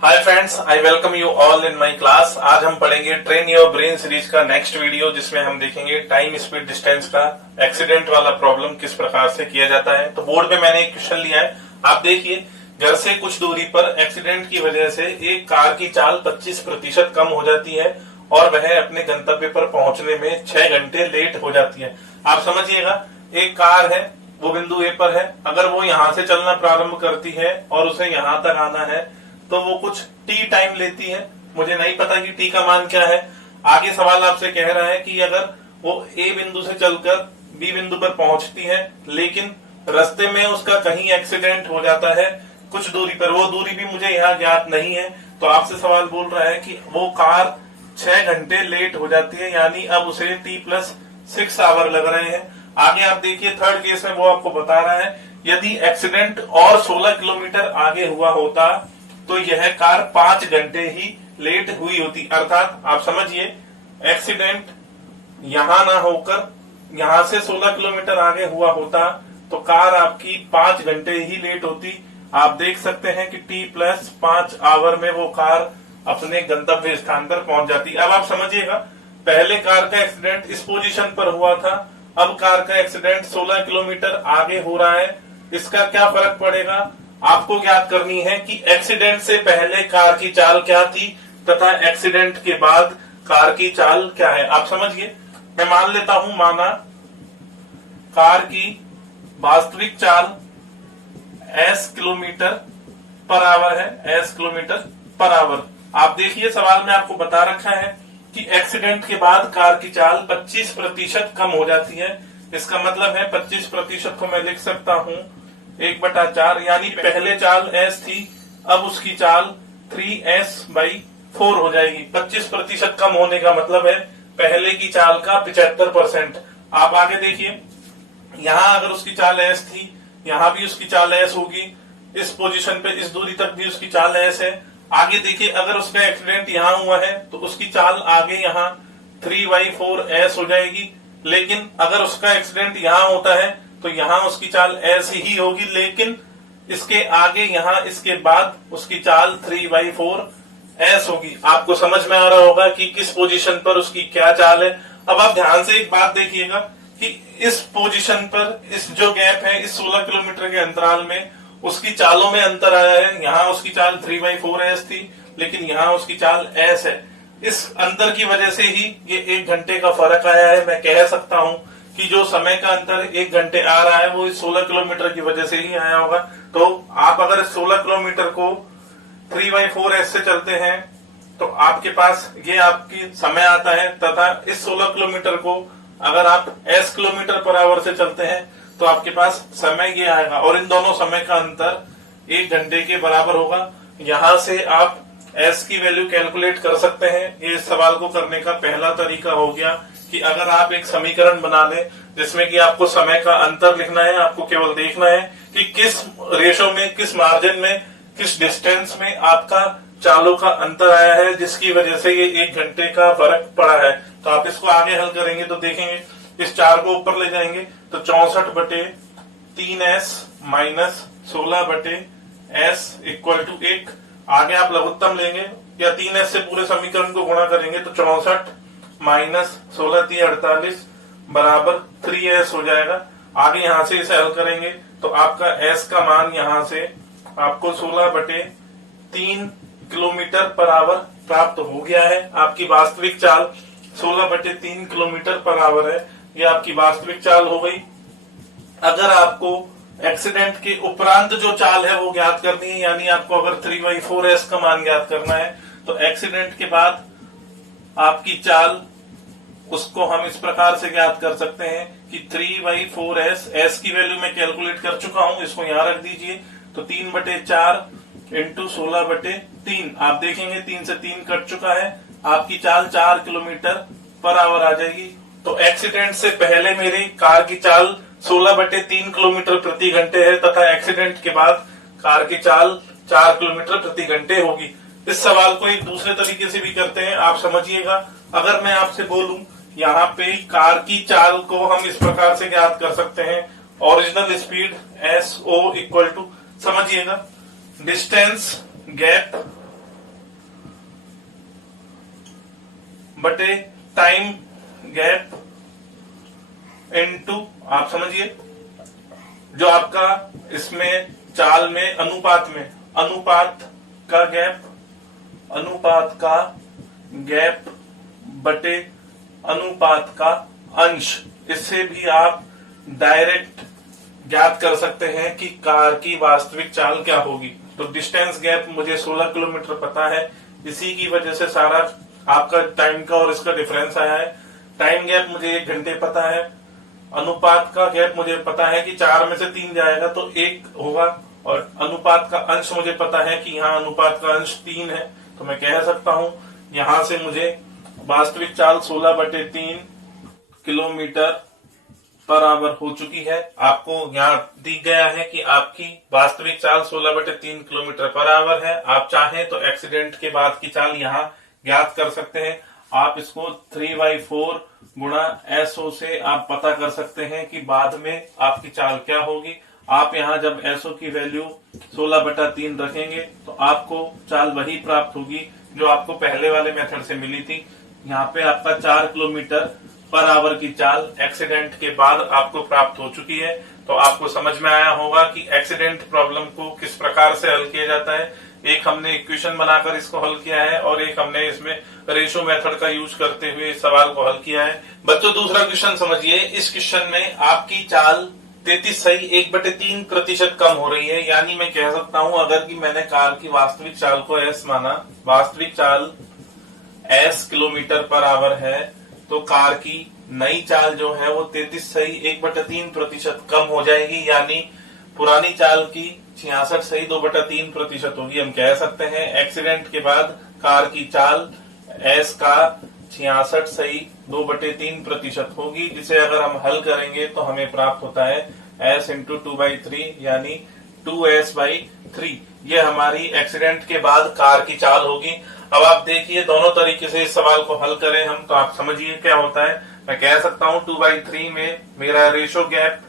Hi friends, I welcome you all in my class. आज हम पढ़ेंगे ट्रेन योर ब्रेन सीरीज का next video, जिसमें हम देखेंगे टाइम स्पीड डिस्टेंस का एक्सीडेंट वाला प्रॉब्लम किस प्रकार से किया जाता है। तो बोर्ड पे मैंने एक क्वेश्चन लिया है, आप देखिए। घर से कुछ दूरी पर एक्सीडेंट की वजह से एक कार की चाल 25% कम हो जाती है और वह अपने गंतव्य पर पहुंचने में 6 घंटे लेट हो जाती है। आप समझिएगा, एक कार है, वो बिंदु ए पर है। अगर वो यहाँ से चलना प्रारंभ करती है और उसे यहाँ तक आना है तो वो कुछ टी टाइम लेती है। मुझे नहीं पता कि टी का मान क्या है। आगे सवाल आपसे कह रहा है कि अगर वो ए बिंदु से चलकर बी बिंदु पर पहुंचती है, लेकिन रास्ते में उसका कहीं एक्सीडेंट हो जाता है कुछ दूरी पर, वो दूरी भी मुझे यहाँ ज्ञात नहीं है, तो आपसे सवाल बोल रहा है कि वो कार 6 घंटे लेट हो जाती है, यानी अब उसे T+6 आवर लग रहे हैं। आगे आप देखिए, थर्ड केस में वो आपको बता रहा है, यदि एक्सीडेंट और 16 किलोमीटर आगे हुआ होता तो यह कार 5 घंटे ही लेट हुई होती। अर्थात आप समझिए, एक्सीडेंट यहां ना होकर यहां से 16 किलोमीटर आगे हुआ होता तो कार आपकी 5 घंटे ही लेट होती। आप देख सकते हैं कि T+5 आवर में वो कार अपने गंतव्य स्थान पर पहुंच जाती। अब आप समझिएगा, पहले कार का एक्सीडेंट इस पोजीशन पर हुआ था, अब कार का एक्सीडेंट 16 किलोमीटर आगे हो रहा है। इसका क्या फर्क पड़ेगा, आपको ज्ञात करनी है कि एक्सीडेंट से पहले कार की चाल क्या थी तथा एक्सीडेंट के बाद कार की चाल क्या है। आप समझिए, मैं मान लेता हूं, माना कार की वास्तविक चाल s किलोमीटर पर आवर है, s किलोमीटर पर आवर। आप देखिए, सवाल में आपको बता रखा है कि एक्सीडेंट के बाद कार की चाल 25% कम हो जाती है। इसका मतलब है 25% को मैं लिख सकता हूं 1/4, यानी पहले चाल s थी, अब उसकी चाल 3s/4 हो जाएगी। 25% कम होने का मतलब है पहले की चाल का 75%। आप आगे देखिए, यहां अगर उसकी चाल s थी, यहां भी उसकी चाल s होगी, इस पोजीशन पे इस दूरी तक भी उसकी चाल s है। आगे देखिए, अगर उसका एक्सीडेंट यहां हुआ है तो उसकी चाल आगे यहाँ 3/4s हो जाएगी। लेकिन अगर उसका एक्सीडेंट यहां होता है तो यहाँ उसकी चाल ऐसी ही होगी, लेकिन इसके आगे यहाँ इसके बाद उसकी चाल 3/4s होगी। आपको समझ में आ रहा होगा कि किस पोजीशन पर उसकी क्या चाल है। अब आप ध्यान से एक बात देखिएगा कि इस पोजीशन पर इस जो गैप है, इस 16 किलोमीटर के अंतराल में उसकी चालों में अंतर आया है। यहाँ उसकी चाल 3/4s थी, लेकिन यहाँ उसकी चाल s है। इस अंतर की वजह से ही ये 1 घंटे का फर्क आया है। मैं कह सकता हूं कि जो समय का अंतर 1 घंटे आ रहा है वो इस 16 किलोमीटर की वजह से ही आया होगा। तो आप अगर 16 किलोमीटर को 3/4s से चलते हैं तो आपके पास ये आपकी समय आता है, तथा इस 16 किलोमीटर को अगर आप s किलोमीटर पर आवर से चलते हैं तो आपके पास समय ये आएगा, और इन दोनों समय का अंतर 1 घंटे के बराबर होगा। यहां से आप s की वैल्यू कैलकुलेट कर सकते हैं। ये इस सवाल को करने का पहला तरीका हो गया कि अगर आप एक समीकरण बना लें जिसमें कि आपको समय का अंतर लिखना है, आपको केवल देखना है कि किस रेशो में, किस मार्जिन में, किस डिस्टेंस में आपका चालों का अंतर आया है, जिसकी वजह से ये 1 घंटे का फर्क पड़ा है। तो आप इसको आगे हल करेंगे तो देखेंगे, इस 4 को ऊपर ले जाएंगे तो 64/3s minus 16/s equal to 1। आगे आप लघुत्तम लेंगे या 3s से पूरे समीकरण को गुणा करेंगे तो 64 माइनस 16×3=48 बराबर 3s हो जाएगा। आगे यहां से इसे हल करेंगे तो आपका s का मान यहां से आपको 16/3 किलोमीटर पर आवर प्राप्त हो गया है। आपकी वास्तविक चाल 16/3 किलोमीटर पर आवर है, ये आपकी वास्तविक चाल हो गई। अगर आपको एक्सीडेंट के उपरांत जो चाल है वो ज्ञात करनी है, यानी आपको अगर 3/4s का मान ज्ञात करना है तो एक्सीडेंट के बाद आपकी चाल, उसको हम इस प्रकार से ज्ञात कर सकते हैं कि 3/4s, s की वैल्यू मैं कैलकुलेट कर चुका हूं, इसको यहां रख दीजिए। तो 3/4 इंटू 16/3, आप देखेंगे 3 से 3 कट चुका है, आपकी चाल 4 किलोमीटर पर आवर आ जाएगी। तो एक्सीडेंट से पहले मेरी कार की चाल 16/3 किलोमीटर प्रति घंटे है, तथा एक्सीडेंट के बाद कार की चाल 4 किलोमीटर प्रति घंटे होगी। इस सवाल को एक दूसरे तरीके से भी करते हैं, आप समझिएगा। अगर मैं आपसे बोलूं, यहाँ पे कार की चाल को हम इस प्रकार से ज्ञात कर सकते हैं, original speed SO equal to, समझिएगा, डिस्टेंस गैप बटे टाइम गैप इनटू, आप समझिए जो आपका इसमें चाल में अनुपात का गैप बटे अनुपात का अंश। इससे भी आप डायरेक्ट ज्ञात कर सकते हैं कि कार की वास्तविक चाल क्या होगी। तो डिस्टेंस गैप मुझे 16 किलोमीटर पता है, इसी की वजह से सारा आपका टाइम का और इसका डिफरेंस आया है। टाइम गैप मुझे 1 घंटे पता है, अनुपात का गैप मुझे पता है कि 4 में से 3 जाएगा तो 1 होगा, और अनुपात का अंश मुझे पता है कि यहाँ अनुपात का अंश 3 है। तो मैं कह सकता हूं यहां से मुझे वास्तविक चाल 16/3 किलोमीटर पर आवर हो चुकी है। आपको यहाँ दी गया है कि आपकी वास्तविक चाल 16/3 किलोमीटर पर आवर है। आप चाहें तो एक्सीडेंट के बाद की चाल यहाँ ज्ञात कर सकते हैं। आप इसको 3/4 गुणा SO से आप पता कर सकते हैं कि बाद में आपकी चाल क्या होगी। आप यहाँ जब SO की वैल्यू 16/3 रखेंगे तो आपको चाल वही प्राप्त होगी जो आपको पहले वाले मेथड से मिली थी। यहाँ पे आपका 4 किलोमीटर पर आवर की चाल एक्सीडेंट के बाद आपको प्राप्त हो चुकी है। तो आपको समझ में आया होगा कि एक्सीडेंट प्रॉब्लम को किस प्रकार से हल किया जाता है। एक हमने इक्वेशन बनाकर इसको हल किया है और एक हमने इसमें रेशो मेथड का यूज करते हुए इस सवाल को हल किया है। बच्चों दूसरा क्वेश्चन समझिए। इस क्वेश्चन में आपकी चाल 33 सही 1/3% कम हो रही है। यानी मैं कह सकता हूं अगर कि मैंने कार की वास्तविक चाल को S माना, वास्तविक चाल S किलोमीटर पर आवर है, तो कार की नई चाल जो है वो 33 सही 1/3% कम हो जाएगी। यानी पुरानी चाल की 66 सही 2/3% होगी। हम कह सकते हैं एक्सीडेंट के बाद कार की चाल S का 66 सही 2/3% होगी, जिसे अगर हम हल करेंगे तो हमें प्राप्त होता है S × 2/3 यानी 2S/3। ये हमारी एक्सीडेंट के बाद कार की चाल होगी। अब आप देखिए दोनों तरीके से इस सवाल को हल करें हम तो आप समझिए क्या होता है। मैं कह सकता हूं 2/3 में मेरा रेशो गैप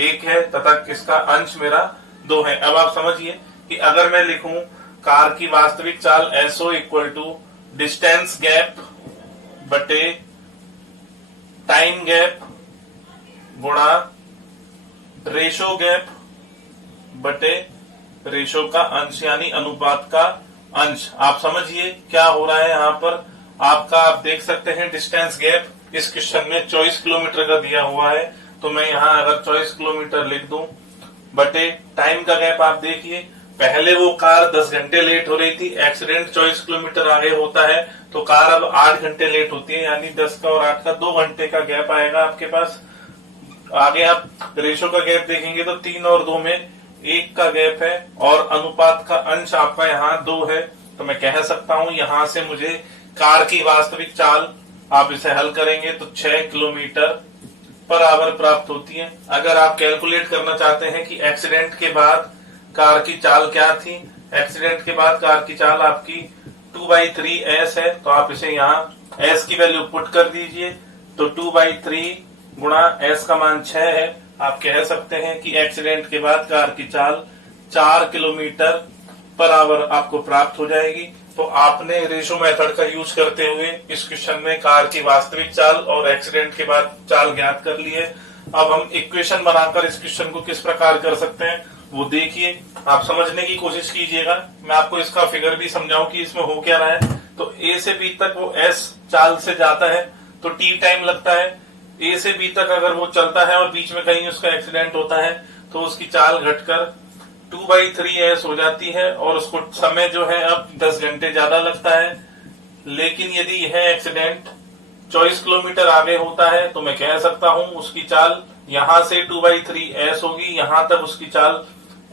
1 है तथा इसका अंश मेरा 2 है। अब आप समझिए कि अगर मैं लिखूं कार की वास्तविक चाल SO = डिस्टेंस गैप बटे टाइम गैप गुणा रेशो गैप बटे रेशो का अंश यानी अनुपात का अंश। आप समझिए क्या हो रहा है यहाँ पर। आपका आप देख सकते हैं डिस्टेंस गैप इस क्वेश्चन में 24 किलोमीटर का दिया हुआ है, तो मैं यहाँ अगर 24 किलोमीटर लिख दूं बटे टाइम का गैप। आप देखिए पहले वो कार 10 घंटे लेट हो रही थी, एक्सीडेंट 24 किलोमीटर आगे होता है तो कार अब 8 घंटे लेट होती है, यानी 10 का और 8 का 2 घंटे का गैप आएगा आपके पास। आगे आप रेशो का गैप देखेंगे तो 3 और 2 में 1 का गैप है और अनुपात का अंश आपका यहाँ 2 है। तो मैं कह सकता हूं यहाँ से मुझे कार की वास्तविक चाल आप इसे हल करेंगे तो 6 किलोमीटर पर आवर प्राप्त होती है। अगर आप कैलकुलेट करना चाहते हैं कि एक्सीडेंट के बाद कार की चाल क्या थी, एक्सीडेंट के बाद कार की चाल आपकी 2/3S है, तो आप इसे यहाँ S की वैल्यू पुट कर दीजिए तो 2/3 गुणा S का मान 6 है। आप कह सकते हैं कि एक्सीडेंट के बाद कार की चाल 4 किलोमीटर पर आवर आपको प्राप्त हो जाएगी। तो आपने रेशो मेथड का यूज करते हुए इस क्वेश्चन में कार की वास्तविक चाल और एक्सीडेंट के बाद चाल ज्ञात कर ली है। अब हम इक्वेशन बनाकर इस क्वेश्चन को किस प्रकार कर सकते हैं वो देखिए, आप समझने की कोशिश कीजिएगा। मैं आपको इसका फिगर भी समझाऊं कि इसमें हो क्या रहा है। तो A से B तक वो S चाल से जाता है तो T टाइम लगता है। A से B तक अगर वो चलता है और बीच में कहीं उसका एक्सीडेंट होता है तो उसकी चाल घटकर 2/3S हो जाती है और उसको समय जो है अब 10 घंटे ज्यादा लगता है। लेकिन यदि यह एक्सीडेंट 24 किलोमीटर आगे होता है तो मैं कह सकता हूं उसकी चाल यहां से 2/3S होगी, यहां तक उसकी चाल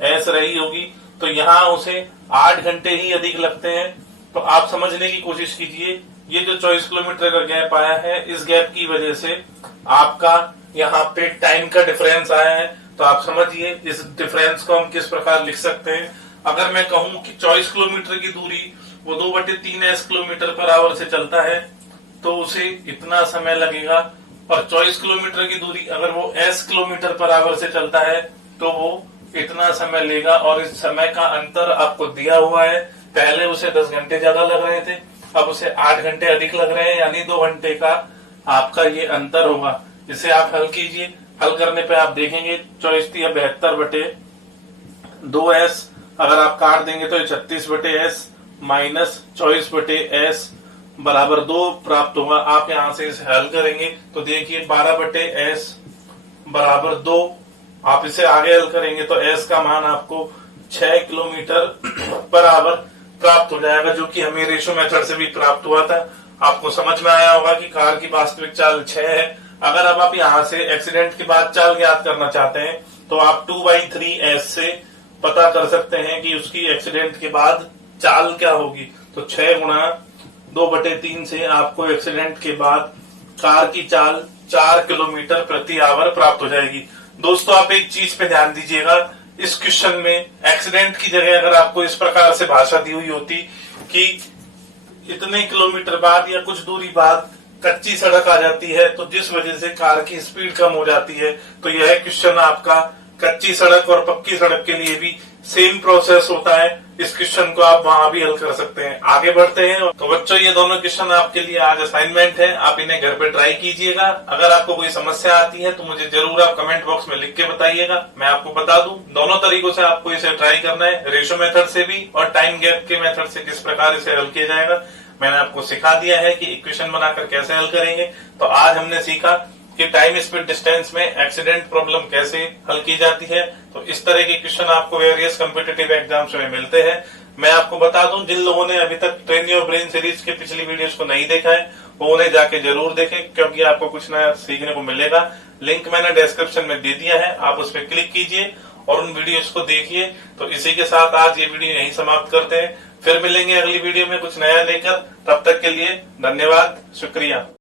S रही होगी, तो यहां उसे 8 घंटे ही अधिक लगते हैं। तो आप समझने की कोशिश कीजिए, ये जो 24 किलोमीटर का गैप आया है, इस गैप की वजह से आपका यहाँ पे टाइम का डिफरेंस आया है। तो आप समझिए इस डिफरेंस को हम किस प्रकार लिख सकते हैं। अगर मैं कहूं कि 24 किलोमीटर की दूरी वो 2/3S किलोमीटर पर आवर से चलता है तो उसे इतना समय लगेगा, और 24 किलोमीटर की दूरी अगर वो S किलोमीटर पर आवर से चलता है तो वो इतना समय लेगा। और इस समय का अंतर आपको दिया हुआ है, पहले उसे 10 घंटे ज्यादा लग रहे थे, अब उसे 8 घंटे अधिक लग रहे हैं, यानी 2 घंटे का आपका ये अंतर होगा। इसे आप हल कीजिए। हल करने पे आप देखेंगे 74/72/2s, अगर आप काट देंगे तो 36/s माइनस 24/s बराबर 2 प्राप्त होगा। आप यहां से इसे हल करेंगे तो देखिए 12/s बराबर 2। आप इसे आगे हल करेंगे तो s का मान आपको 6 किलोमीटर बराबर प्राप्त हो जाएगा, जो कि हमें रेशो मेथड से भी प्राप्त हुआ था। आपको समझ में आया होगा कि कार की वास्तविक चाल 6 है। अगर अब आप यहाँ से एक्सीडेंट के बाद चाल ज्ञात करना चाहते हैं तो आप 2/3s से पता कर सकते हैं कि उसकी एक्सीडेंट के बाद चाल क्या होगी। तो 6 गुणा 2/3 से आपको एक्सीडेंट के बाद कार की चाल 4 किलोमीटर प्रति आवर प्राप्त हो जाएगी। दोस्तों, आप एक चीज पे ध्यान दीजिएगा, इस क्वेश्चन में एक्सीडेंट की जगह अगर आपको इस प्रकार से भाषा दी हुई होती कि इतने किलोमीटर बाद या कुछ दूरी बाद कच्ची सड़क आ जाती है, तो जिस वजह से कार की स्पीड कम हो जाती है, तो यह क्वेश्चन आपका कच्ची सड़क और पक्की सड़क के लिए भी सेम प्रोसेस होता है। इस क्वेश्चन को आप वहां भी हल कर सकते हैं। आगे बढ़ते हैं। तो बच्चों, ये दोनों क्वेश्चन आपके लिए आज असाइनमेंट है, आप इन्हें घर पे ट्राई कीजिएगा। अगर आपको कोई समस्या आती है तो मुझे जरूर आप कमेंट बॉक्स में लिख के बताइएगा, मैं आपको बता दूं। दोनों तरीकों से आपको इसे ट्राई करना है, रेशो मेथड से भी और टाइम गैप के मेथड से किस प्रकार इसे हल किया जाएगा मैंने आपको सिखा दिया है कि इक्वेशन बनाकर कैसे हल करेंगे। तो आज हमने सीखा कि टाइम स्पीड डिस्टेंस में एक्सीडेंट प्रॉब्लम कैसे हल की जाती है। तो इस तरह के क्वेश्चन आपको वेरियस कॉम्पिटिटिव एग्जाम्स में मिलते हैं। मैं आपको बता दूं, जिन लोगों ने अभी तक ट्रेन योर ब्रेन सीरीज के पिछली वीडियोस को नहीं देखा है वो उन्हें जाके जरूर देखें, क्योंकि आपको कुछ नया सीखने को मिलेगा। लिंक मैंने डिस्क्रिप्शन में दे दिया है, आप उस पर क्लिक कीजिए और उन वीडियोस को देखिए। तो इसी के साथ आज ये वीडियो यहीं समाप्त करते हैं। फिर मिलेंगे अगली वीडियो में कुछ नया लेकर। तब तक के लिए धन्यवाद, शुक्रिया।